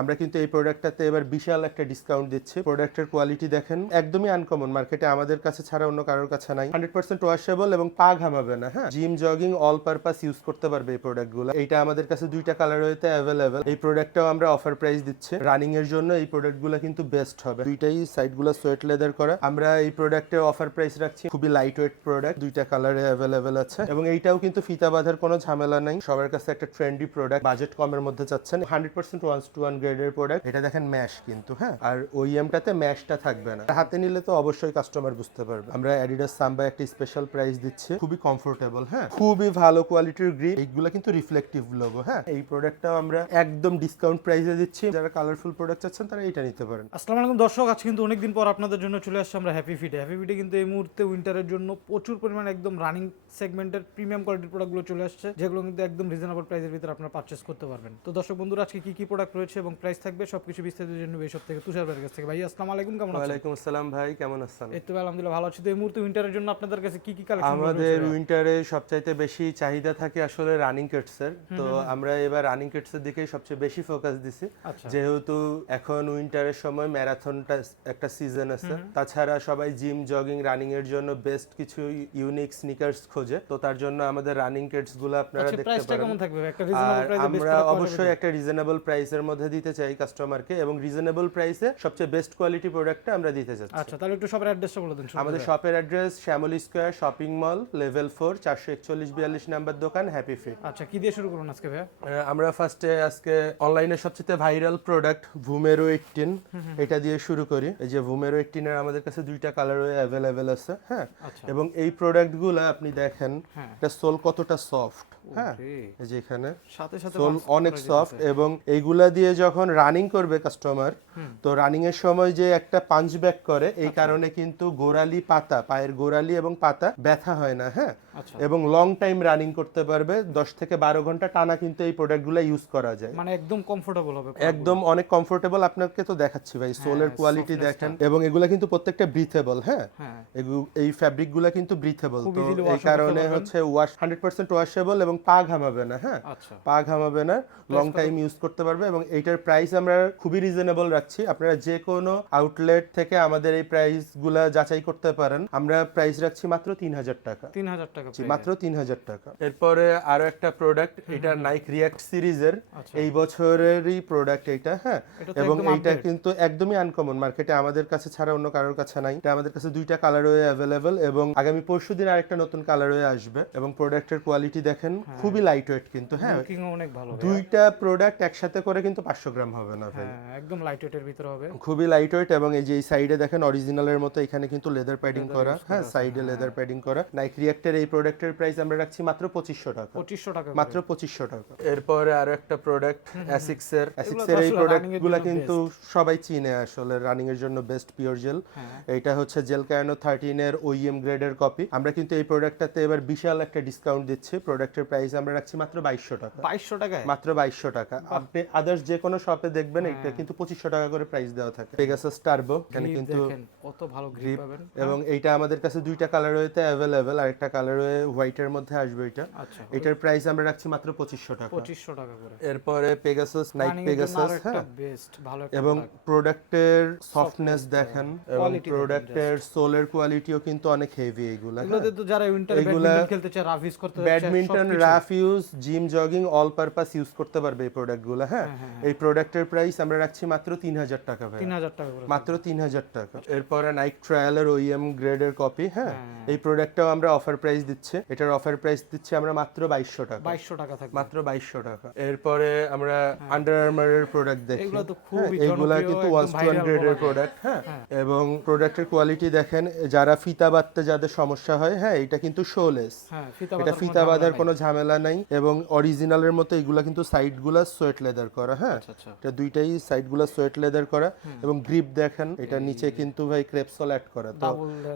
আমরা কিন্তু এই প্রোডাক্টটাতে এবার বিশাল একটা ডিসকাউন্ট দিচ্ছি। প্রোডাক্টের কোয়ালিটি দেখেন, একদমই আনকমন, মার্কেটে আমাদের কাছে ছাড়া অন্য কারোর কাছে নাই। 100% ওয়াশেবল এবং পা ঘামাবে না। হ্যাঁ, gym jogging all purpose use করতে পারবে এই প্রোডাক্টগুলো। এইটা আমাদের কাছে দুইটা কালার হইতে অ্যাভেলেবেল। এই প্রোডাক্টটাও আমরা অফার প্রাইস দিচ্ছি। রানিং এর জন্য এই প্রোডাক্টগুলো কিন্তু বেস্ট হবে। দুইটাই সাইডগুলো সোয়েট লেদার করা। আমরা এই প্রোডাক্টের অফার প্রাইস রাখছি খুবই লাইট ওয়েট প্রোডাক্ট, দুইটা কালারে অ্যাভেলেবেল আছে এবং এইটাও কিন্তু ফিতা বাঁধার কোনো ঝামেলা নাই। সবার কাছে একটা ট্রেন্ডি প্রোডাক্ট, বাজেট কমের মধ্যে চাচ্ছেন। 100% 1:1 গ্রেডের প্রোডাক্ট। এটা দেখেন ম্যাশ কিন্তু, হ্যাঁ, আর ওইএমটাতে ম্যাশটা থাকবে না। হাতে নিলে তো অবশ্যই কাস্টমার বুঝতে পারবে। আমরা অ্যাডিডাস সাম্বা একটা স্পেশাল প্রাইস দিচ্ছি, খুবই কমফোর্টেবল, হ্যাঁ, খুবই ভালো কোয়ালিটির গ্রিপ। এইগুলো কিন্তু রিফ্লেকটিভ লোগো। হ্যাঁ, এই প্রোডাক্টটাও আমরা একদম ডিসকাউন্ট প্রাইসে দিচ্ছি। যারা কালারফুল প্রোডাক্ট চাচ্ছেন তারা এটা নিতে পারেন। আসসালামু আলাইকুম দর্শক, আজ কিন্তু অনেকদিন পর আপনাদের জন্য চলে আসছে আমরা হ্যাপি ফিটে। হ্যাপি ফিটে কিন্তু এই মুহূর্তে উইন্টারের জন্য প্রচুর পরিমাণে একদম রানিং সেগমেন্টের প্রিমিয়াম কোয়ালিটির প্রোডাক্টগুলো চলে আসছে, যেগুলো কিন্তু একদম রিজনেবল প্রাইসের ভিতরে আপনারা পারচেস করতে পারবেন। তো দর্শক বন্ধুরা, আজকে কি কি প্রোডাক্ট রয়েছে এবং প্রাইস থাকবে সবকিছু বিস্তারিত জন্য এই সব থেকে তুষার ভাইয়ের কাছ থেকে। ভাই আসসালামু আলাইকুম, কেমন আছেন? ওয়ালাইকুম আসসালাম ভাই, কেমন আছেন? এই তো ভাই আলহামদুলিল্লাহ ভালো আছি। তো এই মুহূর্তে উইন্টারের জন্য আপনাদের কাছে কি কি কালেকশন রয়েছে? আমাদের উইন্টারে সবচাইতে বেশি চাহিদা থাকে আসলে রানিং কিটসের। তো আমরা এবার রানিং কিটসের দিকে সবচেয়ে বেশি ফোকাস দিছি, যেহেতু এখন উইন্টারের সময় ম্যারাথনটা একটা সিজন আছে। তাছাড়া সবাই জিম জগিং রানিং এর জন্য বেস্ট কিছু ইউনিক স্নিকার্স খোঁজে। তো তার জন্য আমাদের রানিং কিটস গুলো আপনারা দেখতে পারেন। কেমন থাকবে একটা রিজনেবল প্রাইসে? আমরা অবশ্যই একটা রিজনেবল প্রাইসের মধ্যে দিতে চাই কাস্টমারকে, এবং রিজনেবল প্রাইসে সবচেয়ে বেস্ট কোয়ালিটি প্রোডাক্টটা আমরা দিতে চাচ্ছি। আচ্ছা, তাহলে একটু শপের অ্যাড্রেসটা বলে দিন। আমাদের শপের address Shyamoli Square shopping mall, level 4, 441-42 number দোকান, হ্যাপি ফিট। আচ্ছা, কি দিয়ে শুরু করুন আজকে ভাই? আমরা ফার্স্টে আজকে অনলাইনে সবচেয়ে ভাইরাল প্রোডাক্ট ভুমেরো 18, এটা দিয়ে শুরু করি। এই যে ভুমেরো 18 এর আমাদের কাছে দুইটা কালার অ্যাভেলেবেল আছে। হ্যাঁ, এবং এই প্রোডাক্টগুলো আপনি দেখেন এটা সোল কতটা সফট। হ্যাঁ, এই যে এখানে সাথে সাথে সোল অনেক সফট, এবং এইগুলা দিয়ে যখন রানিং করবে কাস্টমার, তো রানিং এর সময় যে একটা পাঞ্চ ব্যাক করে, এই কারণে কিন্তু গোড়ালি পাতা, পায়ের গোড়ালি এবং পাতা ব্যথা হয় না। হ্যাঁ, এবং লং টাইম রানিং করতে পারবে, 10 থেকে 12 ঘন্টা টানা কিন্তু এই প্রোডাক্টগুলো ইউজ করা যায়। মানে একদম কমফোর্টেবল হবে, একদম অনেক কমফোর্টেবল। আপনাকে তো দেখাচ্ছি ভাই, সোলের কোয়ালিটি দেখেন, এবং এগুলা কিন্তু প্রত্যেকটা ব্রিথেবল। হ্যাঁ, এই ফ্যাব্রিক গুলা কিন্তু ব্রিথেবল, তো এই কারণে হচ্ছে 100% ওয়াশেবল এবং পা ঘামাবে না। হ্যাঁ, পা ঘামাবে না, লং টাইম ইউজ করতে পারবে। এবং এইটার প্রাইস আমরা খুবই রিজনেবল রাখছি। আপনারা যে কোনো আউটলেট থেকে আমাদের এই প্রাইস গুলা যাচাই করতে পারেন। আমরা প্রাইস রাখছি মাত্র 3000 টাকা। 3000 টাকা, মাত্র 3000 টাকা। এরপরে আরো একটা প্রোডাক্ট, এটা নাইক রিয়াক্ট সিরিজের এই বছরেরই প্রোডাক্ট এটা। হ্যাঁ, এবং এইটা কিন্তু একদমই আনকমন, মার্কেটে আমাদের কাছে ছাড়া অন্য কারোর কাছে নাই। এটা আমাদের কাছে দুইটা কালারওয়ে অ্যাভেলেবেল, এবং আগামী পরশুদিন আরেকটা নতুন কালারওয়ে আসবে। এবং প্রোডাক্টের কোয়ালিটি দেখেন, খুবই লাইট ওয়েট কিন্তু। হ্যাঁ, অনেক ভালো। দুইটা প্রোডাক্ট একসাথে করে কিন্তু 500 গ্রাম হবে না ভাই, একদম লাইট ওয়েটের ভিতরে হবে, খুবই লাইট ওয়েট। এবং এই যে এই সাইডে দেখেন অরিজিনালের মতো এখানে কিন্তু লেদার প্যাডিং করা। হ্যাঁ, সাইডে লেদার প্যাডিং করা। নাইক রিয়াক্টের এই প্রোডাক্টের প্রাইস আমরা রাখছি মাত্র 2500 টাকা। 2500 টাকা, মাত্র 2500 টাকা। এরপরে আরো একটা প্রোডাক্ট অ্যাসিক্স এর এই প্রোডাক্টগুলো কিন্তু সবাই চিনে আসলে, রানিং এর জন্য বেস্ট পিওর জেল। এটা হচ্ছে জেল ক্যানো 13 এর ওইএম গ্রেডের কপি। আমরা কিন্তু এই প্রোডাক্টটাতে এবার বিশাল একটা ডিসকাউন্ট দিচ্ছি। প্রোডাক্টের প্রাইস আমরা রাখছি মাত্র 2200 টাকা। 2200 টাকায়, মাত্র 2200 টাকা। আপনি আদার্স যে কোনো শপে দেখবেন এটা কিন্তু 2500 টাকা করে প্রাইস দেওয়া থাকে। পেগাসাস টার্বো, এখানে কিন্তু কত ভালো গ্রিপ পাবেন। এবং এইটা আমাদের কাছে দুইটা কালার হইতে অ্যাভেলেবেল, আরেকটা কালার হয়ে হোয়াইটের মধ্যে আসবে এটা। এটার প্রাইস আমরা রাখছি মাত্র 2500 টাকা। 2500 টাকা করে। এরপরে পেগাসাস, নাইক পেগাসাস। হ্যাঁ, বেস্ট ভালো। এবং প্রোডাক্টের সফটনেস দেখেন, এবং প্রোডাক্টের সোলের কোয়ালিটিও কিন্তু অনেক হেভি। এগুলোতে তো যারা উইন্টার ব্যাডমিন্টন খেলতে চায়, রাফ ইউজ করতে চায়, badminton, rough use, gym jogging all purpose use করতে পারবে এই প্রোডাক্টগুলো। হ্যাঁ, এই প্রোডাক্টের প্রাইস আমরা রাখছি মাত্র 3000 টাকা ভাই। 3000 টাকা করে, মাত্র 3000 টাকা। এরপরে নাইক ট্রায়ালের ওইএম গ্রেডের কপি। হ্যাঁ, এই প্রোডাক্টটাও আমরা অফার প্রাইস দিচ্ছি। এটার অফার প্রাইস দিচ্ছি আমরা মাত্র 2200 টাকা। 2200 টাকা থাকবে, মাত্র 2200 টাকা। এরপরে আমরা আন্ডার আর্মারের প্রোডাক্ট দেখি। এগুলো তো খুবই এগুলা কিন্তু 1:1 গ্রেডের প্রোডাক্ট। হ্যাঁ, এবং প্রোডাক্টের কোয়ালিটি দেখেন, যারা ফিতা বাঁধতে যাদের সমস্যা হয়, হ্যাঁ, এটা কিন্তু শোলেস। এটা ফিতা বাঁধার কোনো ঝামেলা নাই, এবং অরিজিনালের মতো এগুলা কিন্তু সাইডগুলা সোয়েট লেদার করা। হ্যাঁ, এটা দুইটাই সাইডগুলা সোয়েট লেদার করা, এবং গ্রিপ দেখেন, এটা নিচে কিন্তু ভাই ক্রেপসোল অ্যাড করা। তো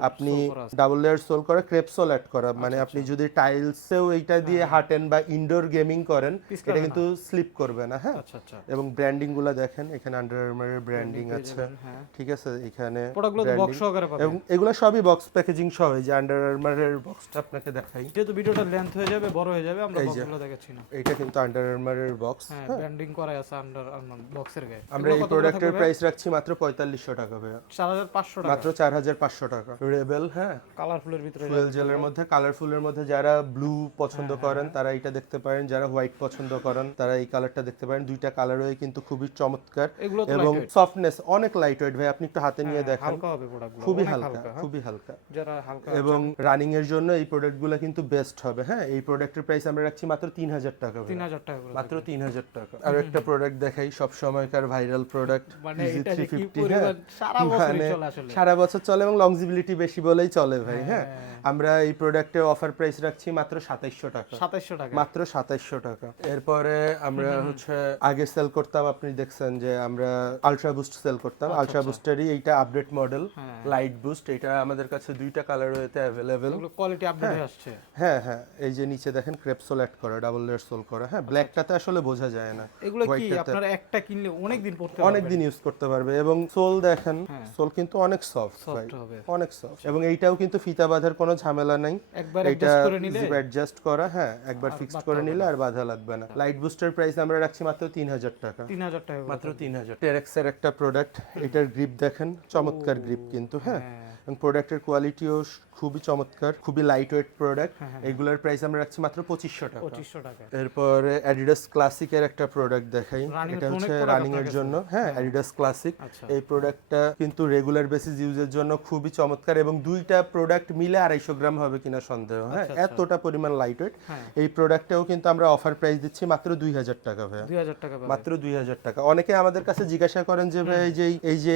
আপনি ডাবল লেয়ার সোল করা, ক্রেপসোল অ্যাড করা, মানে আপনি যদি টাইলসেও এইটা দিয়ে হাঁটেন বা ইনডোর গেমিং করেন পিছলা এটা না। কিন্তু স্লিপ করবে না। হ্যাঁ, আচ্ছা আচ্ছা এবং ব্র্যান্ডিং গুলা দেখেন, এখানে আন্ডার আর্মারের ব্র্যান্ডিং পেয়ে আছে, যাবেন, হ্যাঁ। ঠিক আছে, এখানে প্রোডাক্টগুলো বক্স branding। সহকারে পাবেন। এবং এগুলো সবই বক্স প্যাকেজিং সহ। এই যে আন্ডার আর্মারের বক্সটা আপনাকে দেখাই, যেহেতু ভিডিওটা লেন্থ হয়ে যাবে, বড় হয়ে যাবে, আমরা এই যে। বক্সগুলো দেখাচ্ছি না। এটা কিন্তু আন্ডার আর্মারের বক্স। হ্যাঁ, ব্র্যান্ডিং করা আছে আন্ডার আর্মার বক্সের গায়ে। আমরা এই প্রোডাক্টের প্রাইস রাখছি মাত্র 4500 টাকা ভাইয়া, 4500 টাকা। মাত্র 4500 টাকা। রেবেল, হ্যাঁ, কালারফুলের ভিতরে ফুয়েল জেলের মধ্যে, কালারফুলের মধ্যে যারা ব্লু পছন্দ করেন তারা এটা দেখতে পারেন, যারা হোয়াইট পছন্দ করেন তারা এই কালারটা দেখতে পারেন। দুইটা কালারই কিন্তু খুবই চমৎকার এগুলো তো এবং lightweight। সফটনেস অনেক লাইট ওয়েট ভাই, আপনি একটু হাতে নিয়ে দেখেন, হালকা হবে প্রোডাক্টগুলো, খুবই অনেক হালকা, হ্যাঁ। খুবই হালকা। যারা হালকা এবং রানিং এর জন্য এই প্রোডাক্টগুলো কিন্তু বেস্ট হবে। হ্যাঁ, এই প্রোডাক্টের প্রাইস আমরা রাখছি মাত্র 3000 টাকা ভাই, 3000 টাকা করে। মাত্র 3000 টাকা। আর একটা প্রোডাক্ট দেখাই, সব সময়কার ভাইরাল প্রোডাক্ট, মানে Easy এটা যে কি 350, পরিমাণ সারা বছরই মানে চলে আসলে। সারা বছর চলে এবং লংজিবিলিটি বেশি বলেই চলে ভাই। হ্যাঁ, আমরা এই প্রোডাক্টের অফার প্রাইস রাখছি মাত্র 2700 টাকা, 2700 টাকা। মাত্র 2700 টাকা। এরপরে আমরা হচ্ছে আগে সেল করতাম, আপনি দেখছেন যে আমরা আলট্রা বুস্ট সেল করতাম। আলট্রা বুস্টেরই এইটা আপডেট মডেল, লাইট বুস্ট। এটা আমাদের কাছে দুইটা কালার হতে অ্যাভেলেবেল। এগুলো কোয়ালিটি আপডেট হয়ে আসছে। হ্যাঁ হ্যাঁ, এই যে নিচে দেখেন ক্রেপ সোল অ্যাড করা, ডাবল লেয়ার সোল করা। হ্যাঁ, ব্ল্যাকটাতে আসলে বোঝা যায় না, এগুলো কি হোয়াইটটাতে আপনারা একটা কিনলে অনেক দিন পড়তে অনেক দিন ইউজ করতে পারবে। এবং সোল দেখেন, সোল কিন্তু অনেক সফট ভাই, সফট হবে। অনেক সফট। এবং এইটাও কিন্তু ফিতা বাঁধার কোনো ঝামেলা নাই, একবার এটা অ্যাডজাস্ট করে নিলে অ্যাডজাস্ট করা। হ্যাঁ, একবার ফিক্সড করে নিলে আর বাধা লাগবে না। লাইট বুস্টের প্রাইস আমরা রাখছি মাত্র 3000 টাকা, 3000 টাকা করে। মাত্র 3000। টেরেক্সের একটা প্রোডাক্ট, এটার গ্রিপ দেখেন, চমৎকার গ্রিপ কিন্তু। হ্যাঁ, এবং প্রোডাক্টের কোয়ালিটিও খুবই চমৎকার, খুবই লাইট ওয়েট প্রোডাক্ট। এইগুলোর প্রাইস আমরা রাখছি মাত্র 2500 টাকা। 2500 টাকা। এরপরে অ্যাডিডাস ক্লাসিকের একটা প্রোডাক্ট দেখাই, Running এটা এর হচ্ছে অনেক product রানিং এর আপনার জন্য। হ্যাঁ, অ্যাডিডাস ক্লাসিক। আচ্ছা। এই প্রোডাক্টটা কিন্তু রেগুলার বেসিস ইউজের জন্য খুবই চমৎকার এবং দুইটা প্রোডাক্ট মিলে 250 গ্রাম হবে কিনা সন্দেহ। হ্যাঁ, এতটা পরিমাণ লাইট ওয়েট। এই প্রোডাক্টেও কিন্তু আমরা অফার প্রাইস দিচ্ছি মাত্র 2000 টাকা ভাই, 2000 টাকা পাবে। মাত্র 2000 টাকা। অনেকে আমাদের কাছে জিজ্ঞাসা করেন যে ভাই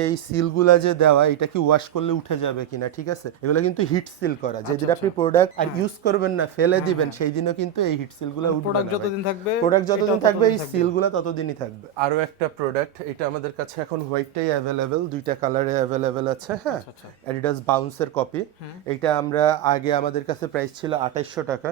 এই সিলগুলা যে দেওয়া, এটা কি ওয়াশ করলে উঠে যাবে কিনা? ঠিক আছে, এগুলো কিন্তু হিট সিল করা। যেদিন আপনি প্রোডাক্ট আর ইউজ করবেন না, ফেলে দিবেন, সেই দিনও কিন্তু এই হিট সিলগুলো উঠবে না। প্রোডাক্ট যতদিন থাকবে, প্রোডাক্ট যতদিন থাকবে এই সিলগুলো ততদিনই থাকবে। আরো একটা প্রোডাক্ট, এটা আমাদের কাছে এখন হোয়াইটটাই অ্যাভেলেবেল, দুইটা কালারে অ্যাভেলেবেল আছে। হ্যাঁ, অ্যাডিডাস বাউন্সের কপি। এটা আমরা আগে আমাদের কাছে প্রাইস ছিল 2800 টাকা,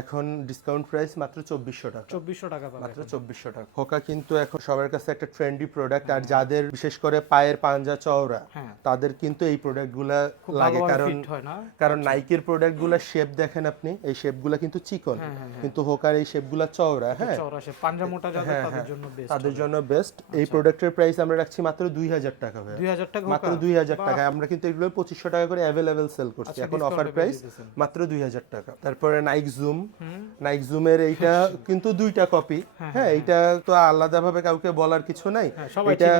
এখন ডিসকাউন্ট প্রাইস মাত্র 2400 টাকা, 2400 টাকা পাবে। মাত্র 2400 টাকা। হোকা কিন্তু এখন সবার কাছে একটা ট্রেন্ডি প্রোডাক্ট। আর যাদের বিশেষ করে পায়ের পাঞ্জা চওড়া, তাদের কিন্তু এই প্রোডাক্টগুলা লাগে। কারণ নাইকের প্রোডাক্টগুলা শেপ দেখেন আপনি, এই শেপগুলা কিন্তু চিকন, কিন্তু হোকার এই শেপগুলা চওড়া। হ্যাঁ, চওড়া শেপ, পাঞ্জা মোটা যাদের তাদের জন্য বেস্ট। তাদের জন্য বেস্ট। এই প্রোডাক্টের প্রাইস আমরা রাখছি মাত্র 2000 টাকা ভাই, 2000 টাকা মাত্র 2000 টাকা। আমরা কিন্তু এগুলো 2500 টাকা করে অ্যাভেলেবেল সেল করছি, এখন অফার প্রাইস মাত্র 2000 টাকা। তারপরে নাইক জুম, নাইক জুমের এইটা কিন্তু দুইটা কপি। হ্যাঁ, এইটা তো আলাদাভাবে কাউকে বলার কিছু নাই। এটা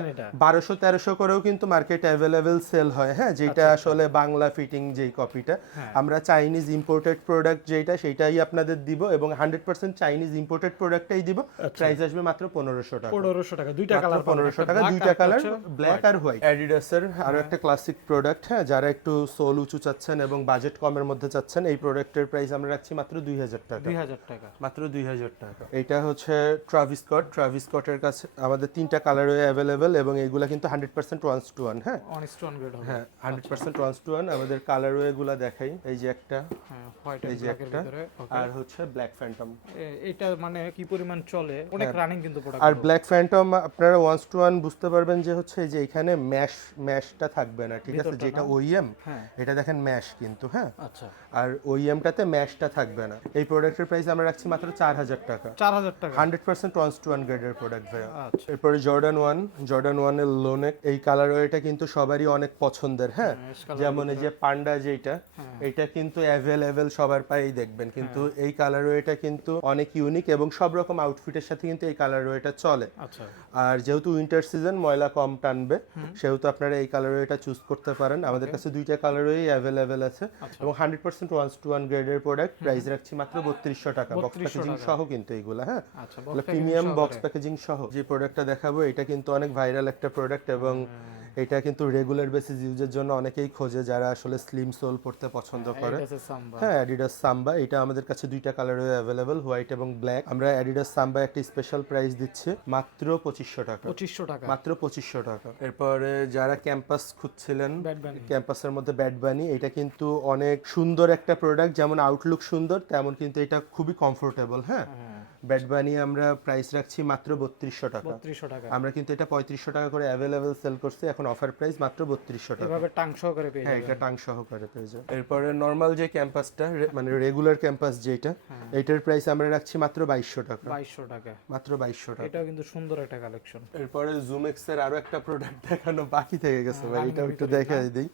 1200-1300 করেও কিন্তু মার্কেট অ্যাভেলেবেল সেল হয়। হ্যাঁ, যেটা আসলে বাংলা ফিটিং যেই কপিটা, আমরা চাইনিজ ইম্পোর্টেড প্রোডাক্ট যেটা, সেটাই আপনাদের দিব এবং 100% চাইনিজ ইম্পোর্টেড প্রোডাক্টটাই দিব। প্রাইস আসবে মাত্র 1500 টাকা, 1500 টাকা। দুইটা কালার, 1500 টাকা, দুইটা কালার, ব্ল্যাক আর হোয়াইট। অ্যাডিডাসের আরো একটা ক্লাসিক প্রোডাক্ট। হ্যাঁ, যারা একটু সোল উঁচু চাচ্ছেন এবং বাজেট কমের মধ্যে চাচ্ছেন, এই প্রোডাক্টের প্রাইস আমরা রাখছি মাত্র 2000 টাকা, 2000 টাকা, মাত্র 2000 টাকা। এটা হচ্ছে ট্রাভিস স্কট। ট্রাভিস স্কটের কাছে আমাদের তিনটা কালার অ্যাভেলেবেল এবং এইগুলা কিন্তু 100% 1:1। হ্যাঁ, 1:1 গ্রেড হবে। হ্যাঁ, 100% 1:1। আমাদের কালার ওয়েগুলা দেখাই, এই যে একটা, হোয়াইট এই এন্ড যে ব্ল্যাকের একটা, ভিতরে। আর হচ্ছে ব্ল্যাক ফ্যান্টম। এটা মানে কি পরিমাণ চলে, অনেক রানিং কিন্তু প্রোডাক্ট। আর ব্ল্যাক ফ্যান্টম আপনারা 1:1 বুঝতে পারবেন যে হচ্ছে যে এখানে ম্যাশটা থাকবে না। ঠিক আছে, যেটা ওইএম, এটা দেখেন ম্যাশ কিন্তু। হ্যাঁ, আচ্ছা। আর ওইএমটাতে ম্যাশটা থাকবে না। এই প্রোডাক্টের প্রাইস আমরা রাখছি মাত্র 4000 টাকা, 4000 টাকা, 100% 1:1 গ্রেডের প্রোডাক্ট ভাইয়া। আচ্ছা। এরপরে জর্ডান 1 এর লোনেক, এই কালার ওয়েটা কিন্তু সবারই অনেক পছন্দের। হ্যাঁ, যেমন এই যে পান্ডা যেটা, এটা কিন্তু অ্যাভেলেবেল সবার পায়েই দেখবেন, কিন্তু এই কালার ওয়েটা কিন্তু অনেক ইউনিক এবং সব রকম আউটফিটের সাথে কিন্তু এই কালার ওয়েটা চলে। আচ্ছা। আর যেহেতু উইন্টার সিজন, ময়লা কম টানবে, সেহেতু আপনারা এই কালার ওয়েটা চুজ করতে পারেন। আমাদের কাছে দুইটা কালার ওয়ে অ্যাভেলেবেল আছে এবং 100% 1:1 গ্রেডের প্রোডাক্ট। প্রাইস রাখছি মাত্র 3200 টাকা, বক্স প্যাকেজিং সহ কিন্তু এইগুলা। হ্যাঁ, প্রিমিয়াম বক্স প্যাকেজিং সহ। যে প্রোডাক্টটা দেখাবো এটা কিন্তু অনেক ভাইরাল একটা প্রোডাক্ট এবং এটা কিন্তু রেগুলার বেসিস ইউজের জন্য অনেকেই খোঁজে, যারা আসলে স্লিম সোল পড়তে পছন্দ করে। Adidas Samba। হ্যাঁ, অ্যাডিডাস সাম্বা, এটা আমাদের কাছে দুইটা কালারে অ্যাভেলেবল, হোয়াইট এবং ব্ল্যাক। আমরা অ্যাডিডাস সাম্বা একটা স্পেশাল প্রাইস দিচ্ছি মাত্র 2500 টাকা। 2500 টাকা। মাত্র 2500 টাকা। এরপরে যারা ক্যাম্পাস খুঁজছিলেন, Bad Bunny। ক্যাম্পাসের মধ্যে ব্যাড বানি, এটা কিন্তু অনেক সুন্দর একটা প্রোডাক্ট, যেমন আউটলুক সুন্দর তেমন কিন্তু এটা খুবই কমফোর্টেবল। হ্যাঁ, ব্যাড বানি আমরা প্রাইস রাখছি মাত্র 3200 টাকা। 3200 টাকা। আমরা কিন্তু এটা 3500 টাকা করে অ্যাভেলেবেল সেল করছি, এখন অফার প্রাইস মাত্র 3200 টাকা। এভাবে টাং সহকারে পেয়ে হ্যাঁ, যাবেন। এটা টাং সহকারে পেয়ে যাবে। এরপরে নরমাল যে ক্যাম্পাসটা, মানে রেগুলার ক্যাম্পাস যেটা, এটার প্রাইস আমরা রাখছি মাত্র 2200 টাকা। 2200 টাকা। মাত্র 2200 টাকা। এটাও কিন্তু সুন্দর একটা কালেকশন। এরপরে জুমেক্স এর আরো একটা প্রোডাক্ট দেখানো বাকি থেকে গেছে ভাই, এটাও একটু দেখাই দিই।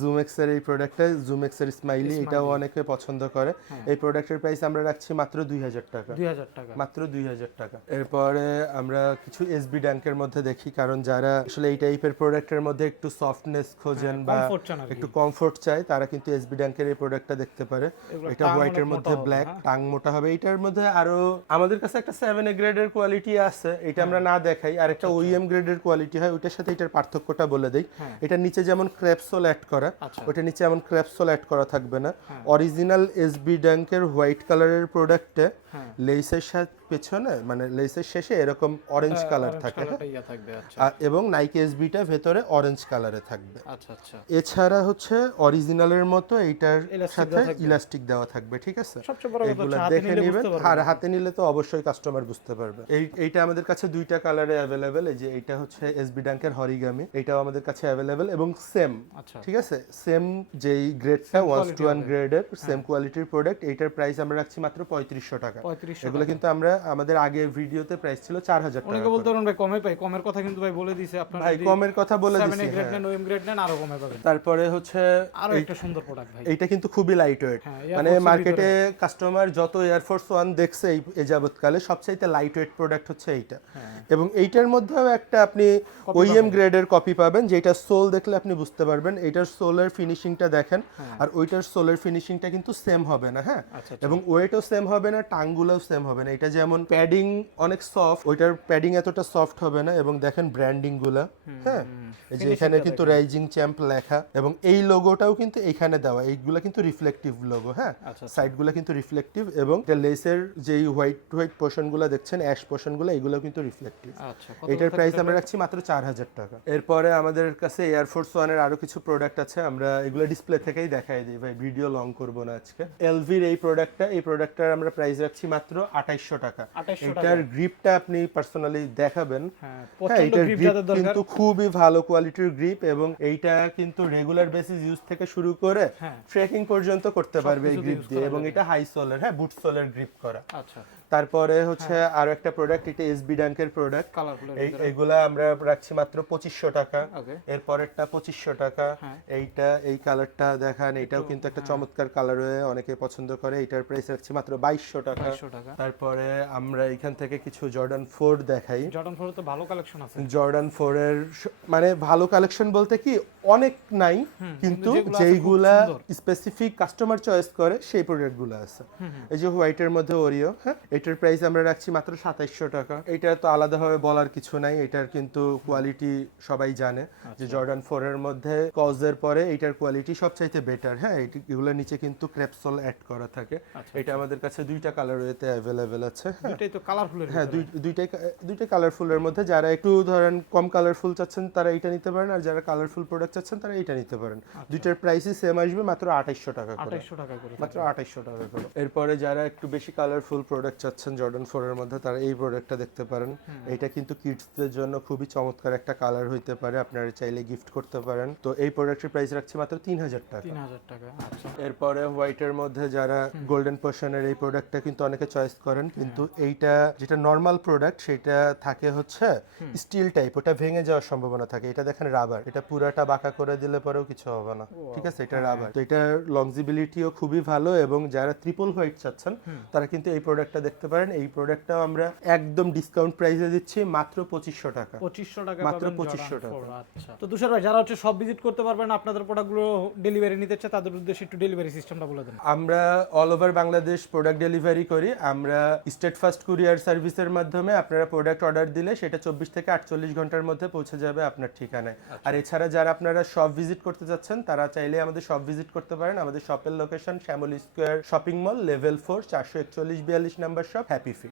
জুমেক্স এর এই প্রোডাক্টটা, জুমেক্স এর স্মাইলি, এটাও অনেকে পছন্দ করে। এই প্রোডাক্টের প্রাইস আমরা রাখছি মাত্র 2000 টাকা। 2000 টাকা। মাত্র 2000 টাকা। এরপরে আমরা কিছু এসবি ড্যাঙ্কের মধ্যে দেখি, কারণ যারা আসলে এই টাইপের প্রোডাক্টের মধ্যে একটু সফটনেস খোঁজেন বা comfort চান আর কি। একটু কমফোর্ট চায়, তারা কিন্তু এসবি ড্যাঙ্কের এই প্রোডাক্টটা দেখতে পারে। এগুলো এটা টাং হোয়াইটের অনেক মধ্যে মোটা হবে, ব্ল্যাক, হ্যাঁ। টাং মোটা হবে। এটার মধ্যে আরো আমাদের কাছে একটা 7A গ্রেডের কোয়ালিটি আছে, এটা আমরা না দেখাই, আর একটা ওইএম গ্রেডের কোয়ালিটি হয়, ওইটার সাথে এটার পার্থক্যটা বলে দেই। এটার নিচে যেমন ক্র্যাপসোল অ্যাড করা, আচ্ছা। ওটার নিচে এমন ক্র্যাপসোল অ্যাড করা থাকবে না। অরিজিনাল এসবি ড্যাঙ্কের হোয়াইট কালারের প্রোডাক্টে লেসের সাথে পেছনে, মানে লেসের শেষে এরকম অরেঞ্জ কালার থাকে, কালারটা ইয়া থাকবে। আচ্ছা এবং নাইকি এসবিটা ভেতরে অরেঞ্জ কালারে থাকবে। আচ্ছা আচ্ছা। এছাড়া হচ্ছে অরিজিনালের মতো এইটার Elastic সাথে দেওয়া থাকবে। ইলাস্টিক দেওয়া থাকবে, ঠিক আছে? সবচেয়ে বড় কথা এগুলো হচ্ছে হাতে দেখে নিলে নেবেন, বুঝতে পারবেন। আর হাতে নিলে তো অবশ্যই কাস্টমার বুঝতে পারবে। এইটা আমাদের কাছে দুইটা কালারে অ্যাভেলেবেল, এই যে এইটা হচ্ছে এসবি ডাঙ্কের হরিগামি, এটাও আমাদের কাছে অ্যাভেলেবেল এবং সেম, আচ্ছা। ঠিক আছে? সেম যেই গ্রেডটা 1:1 হবে। গ্রেডের সেম কোয়ালিটির প্রোডাক্ট, এইটার প্রাইস আমরা রাখছি মাত্র 3500 টাকা। 3500 এগুলো কিন্তু আমরা আমাদের আগের ভিডিওতে প্রাইস ছিল 4000 টাকা। অনেকে বলতে পারেন ভাই কমে পাই, কমের কথা কিন্তু ভাই বলে দিয়েছে আপনারা। ভাই কমের কথা বলে 7A দিছি। গ্রেড হ্যাঁ। নেন, ওএম গ্রেড নেন, আরো কমে পাবেন। তারপরে হচ্ছে আরো একটা সুন্দর প্রোডাক্ট ভাই। এইটা কিন্তু খুবই লাইট ওয়েট, হ্যাঁ, Air মানে Force এর মার্কেটে কাস্টমার যত এয়ারফোর্স ওয়ান দেখছে এই যাবৎকালে সবচাইতে লাইট ওয়েট প্রোডাক্ট হচ্ছে এইটা। এবং এইটার মধ্যেও একটা আপনি ওইএম গ্রেডের কপি পাবেন, যেটা সোল দেখলে আপনি বুঝতে পারবেন। এইটার সোলের ফিনিশিংটা দেখেন, আর ওইটার সোলের ফিনিশিংটা কিন্তু সেম হবে না। হ্যাঁ, আচ্ছা, এবং ওয়েটও সেম হবে না, টাঙ্গুলাও সেম হবে না। এটা যেমন প্যাডিং অনেক সফট, ওইটার প্যাডিং এতটা সফট হবে না। এবং দেখেন ব্র্যান্ডিং গুলা, হ্যাঁ, এই যে এখানে কিন্তু রাইজিং চ্যাম্প লেখা, এবং এই লোগোটাও কিন্তু এখানে দেওয়া, এইগুলা কিন্তু রিফ্লেকটিভ লোগো। হ্যাঁ, আচ্ছা, সাইডগুলো কিন্তু রিফ্লেকটিভ, এবং এটা লেসের যেই হোয়াইট হোয়াইট পোর্শনগুলো দেখছেন, অ্যাশ পোর্শনগুলো, এগুলো কিন্তু রিফ্লেকটিভ। আচ্ছা, এটার প্রাইস আমরা রাখছি মাত্র 4000 টাকা। এরপরে আমাদের কাছে এয়ারফোর্স ওয়ানের আরো কিছু প্রোডাক্ট আছে, আমরা এগুলো ডিসপ্লে থেকেই দেখাই দিই ভাই, ভিডিও লং করব না আজকে। এলভির এই প্রোডাক্টটার আমরা প্রাইস রাখছি মাত্র 2800 টাকা। 2800 এটার গ্রিপটা আপনি পার্সোনালি দেখাবেন। হ্যাঁ, হ্যাঁ, প্রচন্ড এটার গ্রিপ গ্রিপ যাদের দরকার। কিন্তু খুবই ভালো কোয়ালিটির গ্রিপ, এবং এইটা কিন্তু রেগুলার বেসিস ইউজ থেকে শুরু করে ট্রেকিং পর্যন্ত করতে পারবে এই গ্রিপ দিয়ে, এবং এটা হাই সোলের, হ্যাঁ, বুট সোলের গ্রিপ করা। আচ্ছা। তারপরে হচ্ছে আরো একটা প্রোডাক্ট, এটা এসবি ডাঙ্কের প্রোডাক্ট, কালারফুল। এইগুলা আমরা রাখছি মাত্র 2500 টাকা। ওকে। এরপরেরটা 2500 টাকা। এইটা, এই কালারটা দেখান, এটাও কিন্তু একটা চমৎকার কালার, অনেকে পছন্দ করে। এটার প্রাইস রাখছি মাত্র 2200 টাকা। 2200 টাকা। তারপরে আমরা এখান থেকে কিছু জর্ডান 4 দেখাই। জর্ডান 4 তো ভালো কালেকশন আছে। জর্ডান 4 এর মানে ভালো কালেকশন বলতে কি অনেক নাই, কিন্তু যেগুলো আছে খুব যেইগুলা সুন্দর। স্পেসিফিক কাস্টমার চয়েস করে সেই প্রোডাক্টগুলো আছে। এই যে হোয়াইটের মধ্যে ওরিও, হ্যাঁ, এটার প্রাইস আমরা রাখছি মাত্র 2700 টাকা। এটা তো আলাদাভাবে বলার কিছু নাই, এটার কিন্তু কোয়ালিটি সবাই জানে যে জর্ডান 4 এর মধ্যে কজের পরে এটার কোয়ালিটি সবচাইতে বেটার। হ্যাঁ, এগুলোর নিচে কিন্তু ক্রেপসল অ্যাড করা থাকে। এটা আমাদের কাছে দুইটা কালারেতে অ্যাভেলেবেল আছে। হ্যাঁ, দুইটাই তো কালারফুল। হ্যাঁ, দুইটাই কালারফুলের মধ্যে, যারা একটু ধরেন কম কালারফুল চাচ্ছেন তারা এইটা নিতে পারেন, আর যারা কালারফুল প্রোডাক্ট চাচ্ছেন তারা এইটা নিতে পারেন। দুইটার প্রাইসই সেম আসবে, মাত্র 2800 টাকা করে। 2800 টাকা করে। মাত্র 2800 টাকা করে। এরপরে যারা একটু বেশি কালারফুল প্রোডাক্ট চাচ্ছেন জর্ডান 4 এর মধ্যে, তারা এই প্রোডাক্টটা দেখতে পারেন। এটা কিন্তু কিডসদের জন্য খুবই চমৎকার একটা কালার হইতে পারে, আপনারা চাইলে গিফট করতে পারেন। তো এই প্রোডাক্টের প্রাইস রাখছি মাত্র 3000 টাকা। 3000 টাকা। আচ্ছা। এরপরে হোয়াইটের মধ্যে যারা গোল্ডেন পোর্শনের এই প্রোডাক্টটা কিন্তু অনেকে চয়েস করেন, কিন্তু এইটা যেটা নর্মাল প্রোডাক্ট সেটা থাকে হচ্ছে স্টিল টাইপ, ওটা ভেঙে যাওয়ার সম্ভাবনা থাকে। এটা দেখেন রাবার, এটা পুরাটা বাঁকা পাকা করে দিলে পরেও কিছু হবে না, ঠিক আছে? এটা রাবার, তো এটার লংজিবিলিটিও খুবই ভালো, এবং যারা ট্রিপল হোয়াইট চাচ্ছেন তারা কিন্তু এই প্রোডাক্টটা দেখতে পারেন। এই প্রোডাক্টটাও আমরা একদম ডিসকাউন্ট প্রাইসে দিচ্ছি মাত্র 2500 টাকা। 2500 টাকা মাত্র পাবেন 2500 জর্ডান টাকা। 4। আচ্ছা, তো তুষার ভাই, যারা হচ্ছে সব ভিজিট করতে পারবেন আপনাদের প্রোডাক্টগুলো ডেলিভারি নিতে চায়, তাদের উদ্দেশ্যে একটু ডেলিভারি সিস্টেমটা বলে দেন। আমরা all over Bangladesh product delivery করি। আমরা স্টেট ফাস্ট কুরিয়ার সার্ভিসের মাধ্যমে আপনারা প্রোডাক্ট অর্ডার দিলে সেটা 24 থেকে 48 ঘন্টার মধ্যে পৌঁছে যাবে আপনার ঠিকানায়। আর এছাড়া যারা আপনারা শপ ভিজিট করতে যাচ্ছেন তারা চাইলে আমাদের শপ ভিজিট করতে পারেন। আমাদের শপের location Shyamoli Square shopping mall, level 4, 441-42 number shop, Happy fit.